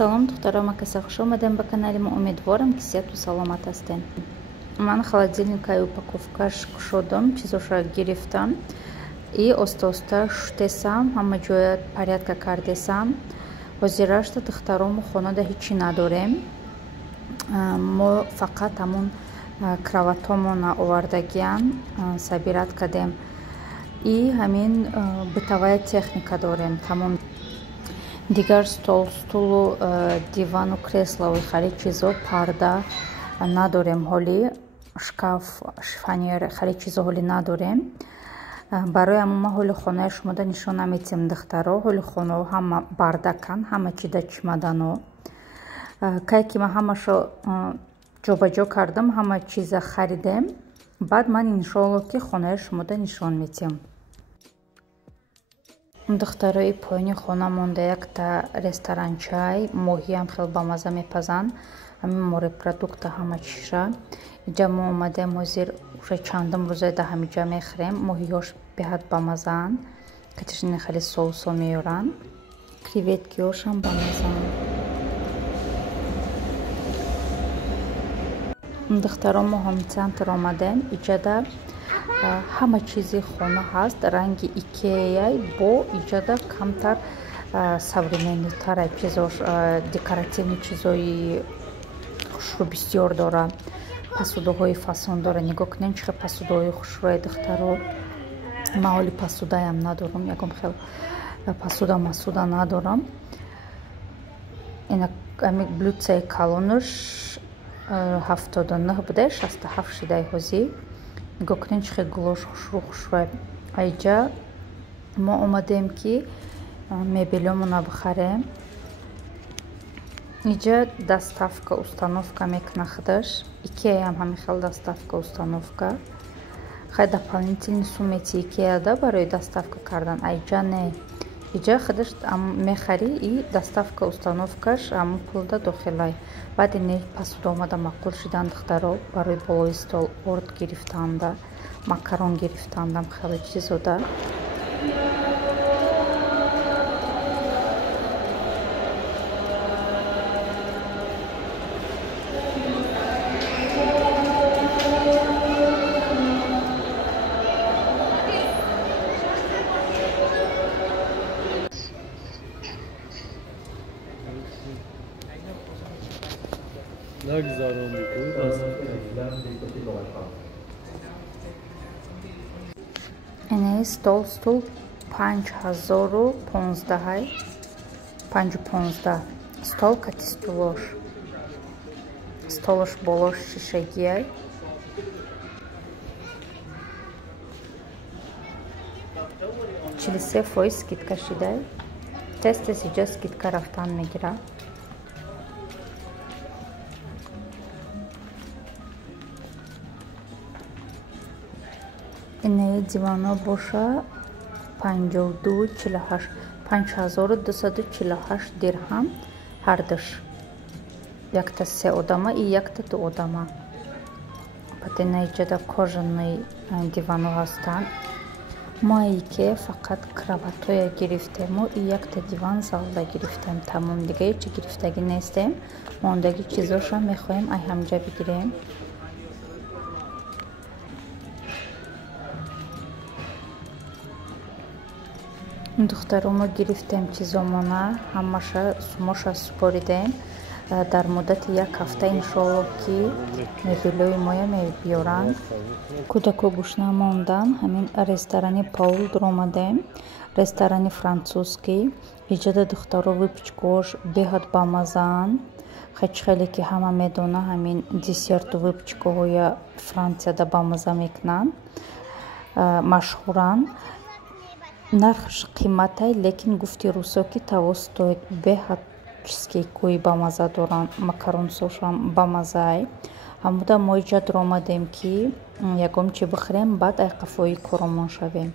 Салом, духтарам, ака хуш омадем ба канали мо. Умедворам ки сеҳату саломат ҳастем. Ман холодильника упаковкаш кушодам, чизоша гирифтам и оста-оста шутесам, ҳама ҷоя порядка кардесам. ҳозирашта духтарому хонада ҳичи надорем. Мо фақат ҳамун краватомона овардагиян сабират кардем и ҳамин бытовая техника дорем. Тамом дигар стол, стулу, дивану, креслови харид чизо, парда надорем ҳоли, шкаф, шифонер, харид чизо ҳоли надорем. Барои амума ҳоли хонаи шумода нишон наметем духтаро. Ҳоли хонао ҳама бардакан, ҳама чи да чимодано. Кай ки ман ҳамашо ҷобаҷо кардам, ҳама чиза харидем. Баъд ман иншоалло ки хонаи шумода нишон метем. Духтарои поини хона монда якта ресторанчай, моҳиам хел бамаза мепазанд. Ҳамин морепродукта ҳама чиша. Иҷа мо омадем ҳозир уша чандум рӯза да ҳамиҷа мехӯрем. Моҳиҳош беҳад бамазаанд. Катишини хеле соусо меёранд. Креветкиҳошам бамазаанд. Духтаро мо ҳомцентр омадем. Иҷада ҳама чизи хона ҳаст, ранги икеяй бо иҷада камтар современнитара чизош, декоративни чизои хушрӯ бисёр дора. Посудаҳои фасон дора. Нигоҳ кунем чӣ хел посудаҳои хушрӯи духтаро. Ман ҳоли посудаям надорам, ягон хел посуда масуда надорам. Ами блюдцаи калонаш 79 буде, 67 шидаи ҳозир. Нигоҳ кунем чӣ хел гулош хушрӯ. Айҷа мо омадем ки мебелёмона бихарем. Иҷа доставка установка мекуна худаш. Икеаям ҳамин хел доставка установка. Хай дополнительни суммати икеада барои доставка кардан. Айҷа не. Иҷа худаш мехари и доставка установкаш ҳамун пулда дохилай. Баъди не посуда омада мақбул шидан духтаро барои болои стол орд гирифтанда, макарон гирифтандам хеле чизода. Ини стол 5015 515 стол кати стулош. Столош болош шишагияй. Чилисе фоиз скидка шидай. Тез иҷа скидка рафтан мегира. Инаи дивано боша 5248 дирҳам ҳардаш. Якта се одама и якта ду одама. Баъд инаи ҷада кожанаи дивано ҳастанд. Мои ки фақат краватоя гирифтему и якта диван залда гирифтем. Тамом дига ҳеҷ гирифтагӣ нестем. Мондаги чизоша мехоҳем ай ҳамҷа бигирем. Духтаро мо гирифтем чизомона, ҳамаша сумоша супоридем. Дар муддати як ҳафта иншоалло ки мебелои моя мебиёранд. Кӯдако гӯш намондан. Ҳамин ресторани Паул омадем. Ресторани французский. Иҷада духтаро выпечкаош беҳад бамазаанд. Хеле ки ҳама медона ҳамин десерту выпечкаҳои Франсияда бамаза мекунанд. Машҳуранд. Нархш қиматай, лекин гуфти рӯсо ки таво стоит. Беҳад чизкейкои бамаза доранд. Макаронсошам бамазай. Ҳамуда мо иҷа омадем ки ягон чи бихӯрем, баъд ай қафои коромон шавем.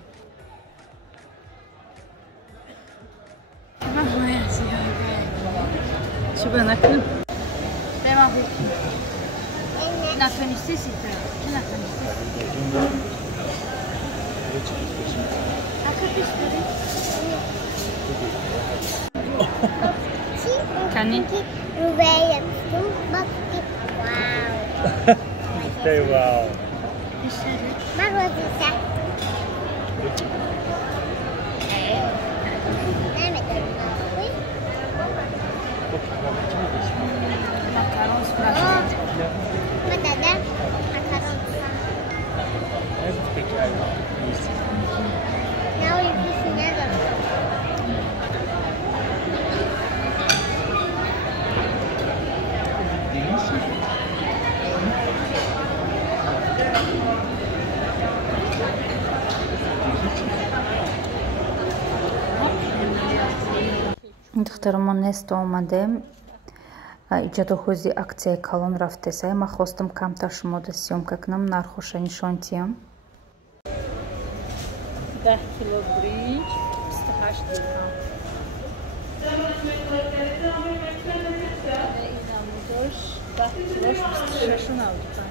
Bakani. Rube'ye yapıştım. Bak. Wow. Say wow. Bak vaziyse. Nerede? Makaron spread. Madada. Makaron. Now you can another. Духтарымон несто омаде иҷодҳози аксияи калон рафтесай. Ман хостам камтар шумода съёмка кунам, нархоша нишонтиям. 10 кило бринҷ 28 дирҳам. Инам дош 10 килош 26.95.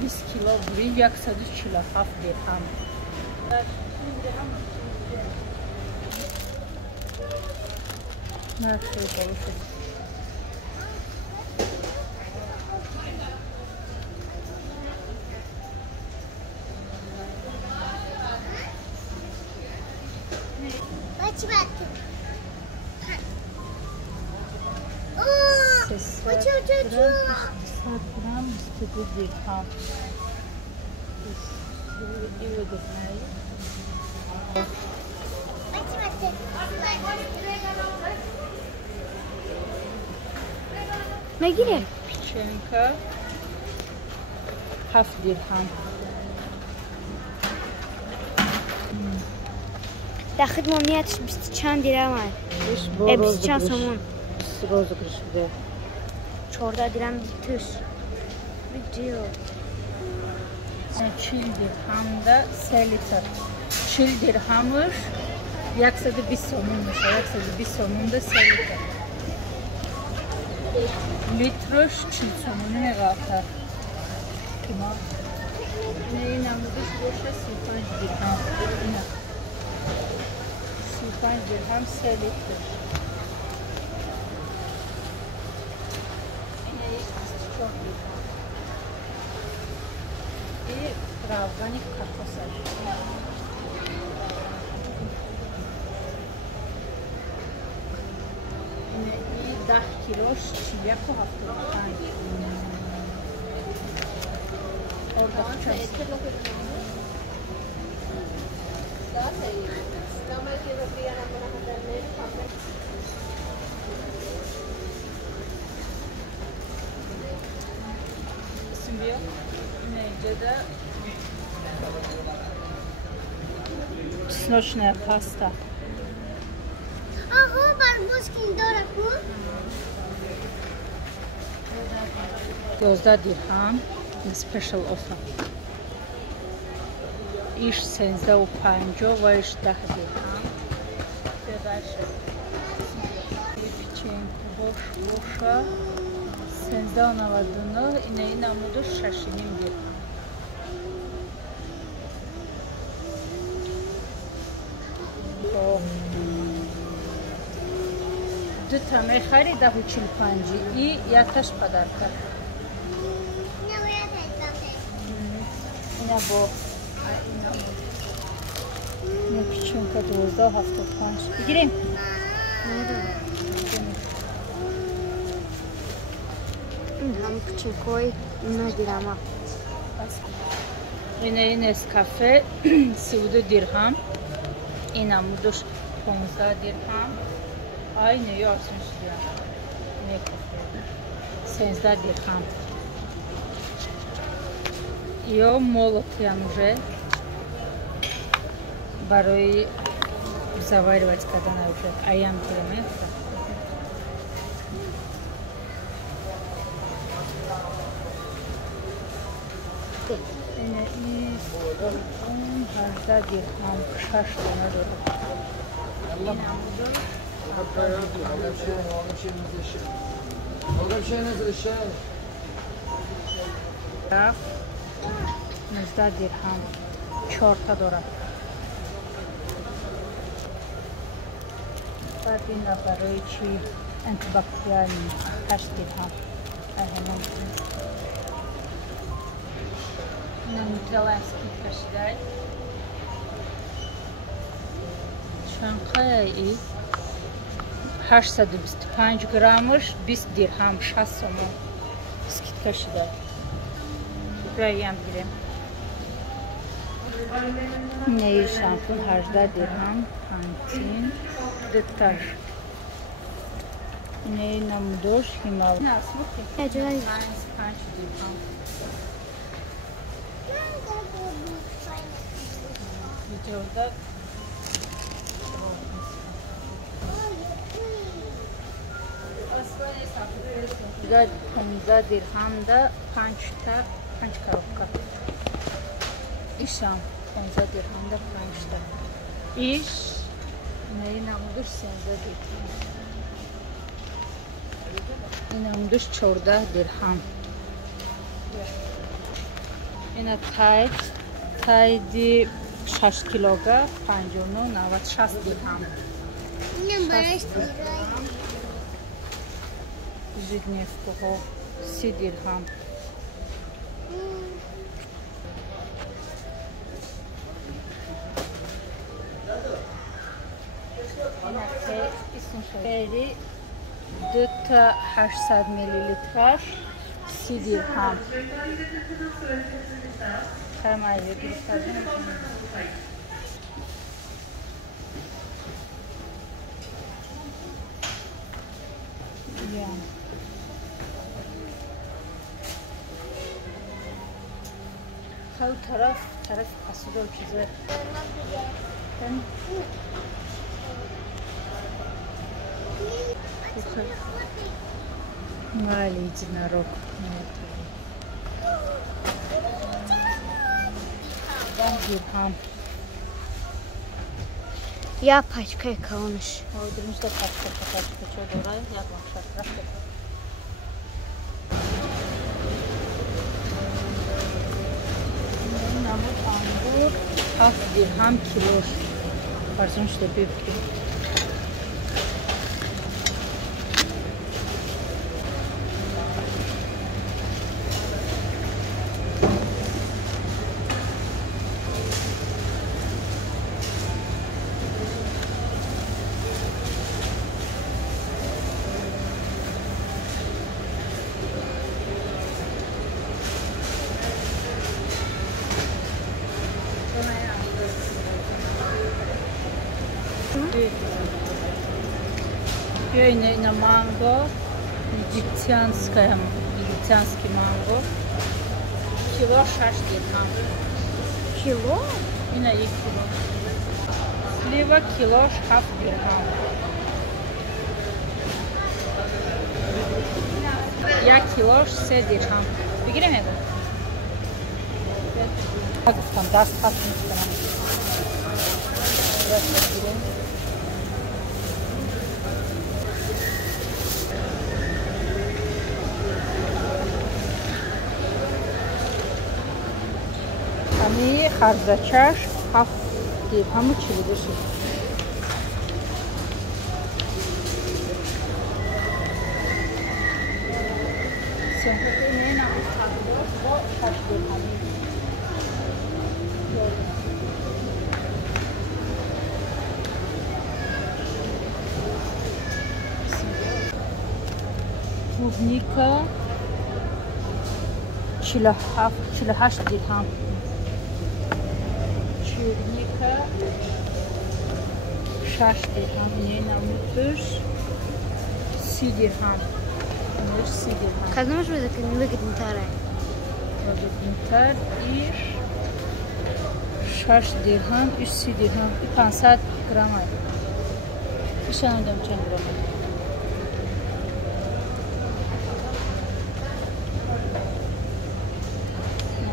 20 кило бринҷ 147 дирҳам. Нархи балуш. Gram 22 dirham. Megire. Pechenka 7 dirham. Daxil momiyyətmiş 22 dirham var. 22 somon. Розыгрыш бде. 14 dirham bitiş. Video. 40 dirhamda 3 litr. 40 dirhammış. 120 somонmuş. 120 somонда 3 litr. Litroş 40 somonu ne kadar? Tamam. Ne inanmış boşa 35 dirham. 35 dirham 3 litr. Çok iyi. И органик картофель. И 10 килош чия по 75. Orada çay. Simbiyo. Necede Snoczna pasta. Aha, barbuszki doraku. 12 dirham special offer. İş 35 va ish 10 dirham. Berash. Pechenka bosh 19 ina amudu 6 dirham. Dü tane xarida bu 45 i yataş padarka. İna bu. Ne pechenka 12.75. Gireyim. Ham pechenkoy 9 dirham. İna Nescafe 30 dirham. İna muduş 15 dirham. Aynı yorsmuş ya. Ne kafe? 16 dirham. Ее молот я уже барой заваривать, когда она уже аям километра. И 18 dirham şaştı надо. Так. 19 dirham. Çorta dora. Sardina برای چی انتباکتریال 8 درهم. نوتلا скидка شدای. شانقایی 825 گرمش 20 درهم 60 سوم скидка شدای. براییم گیریم. نی شامپو 18 درهم پانتین دتر. نی نمودش هیمال. اجازه 5 درهم. Videoda Gad 15 dirhamda 5 коробка. İşam 15 dirhamda 5 ta. İş neyi namudur 17 dirham. İnamudur 14 dirham. Yine taydi 6 kiloga 59 dirham. Жидневского 10 dirham. Peri 800 mililitre 10 dirham. Tamam, خود طرف قصد و چیزه مالی جنارok dirham. Ya paçkaya kalmış. Öldürmüş de paçka çok oraya yapmışlar. Namur angur 7 dirham kiloş. Pardon işte büyük. Пьёйна манго, египтянский манго, кило 6 dirham. Kilo? Yine 2 kilo. Слива кило 7 dirham. Ya kilo 3 dirham. Бегирем это. Так, там даст патент там. Hani harzaçar 7 dirham çilidir. Sempre nem na o 6 dirham. Клубника 48 dirham. Черника 6 dirham. Yine mutlur 10 dirham. 10 dirham. Kazanmış mıydık? Выгодный тарай. Выгодный тар и 6 dirham, 3 dirham, 50 gram. İşte anladım çen gram.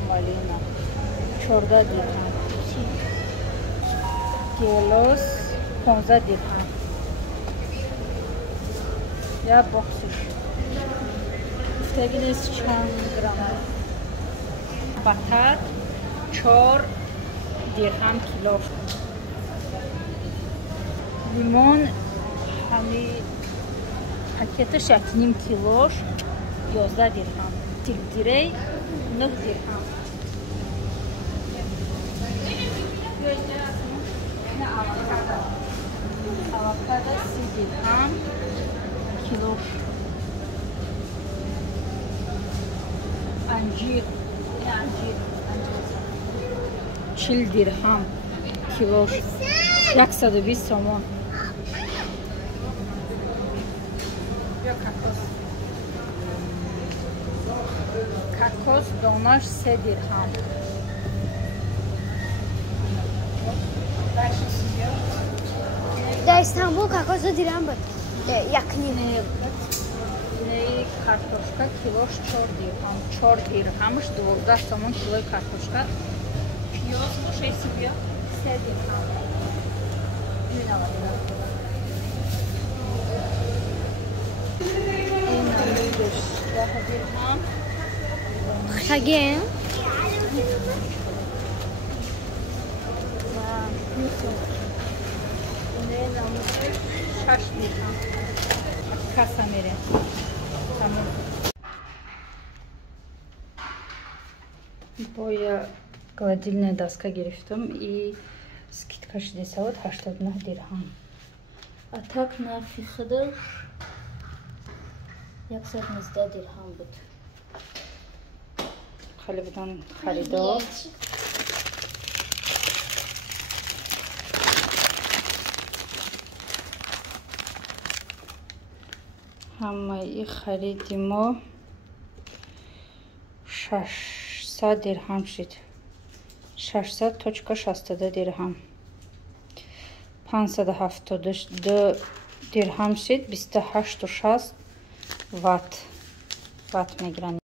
Malina 14 dirham. Kilos 15 dirham. Ya boxuş. Teginiz çen gram. Batar 4 dirham kilo. Limon Hami paketish 1,5 kilosh 11 dirham. Tildirey 9 dirham. Avokado 30 dirham kilosh. Anjir 40 dirham kilosh. 120 somon. Kakos donash 3 dirham. در استانبول kakos dirham بود. Yakni. Kartoshka kilosh 4 dirham. 4 dirhamsh 12 somon kiloy kartoshka. Piyos 6 3 dirham. Again. Kasa mere. Tamam. Боя гладильная доска гирифтам и скидка 89 дирхам. А так на фихадаш 119 дирхам буд. Халибдан харидо. Ҳамаи хариди мо 600 дирҳам шид. 600.60 дирҳам. 572 дирҳам шид. 28.6 ватт мегирад.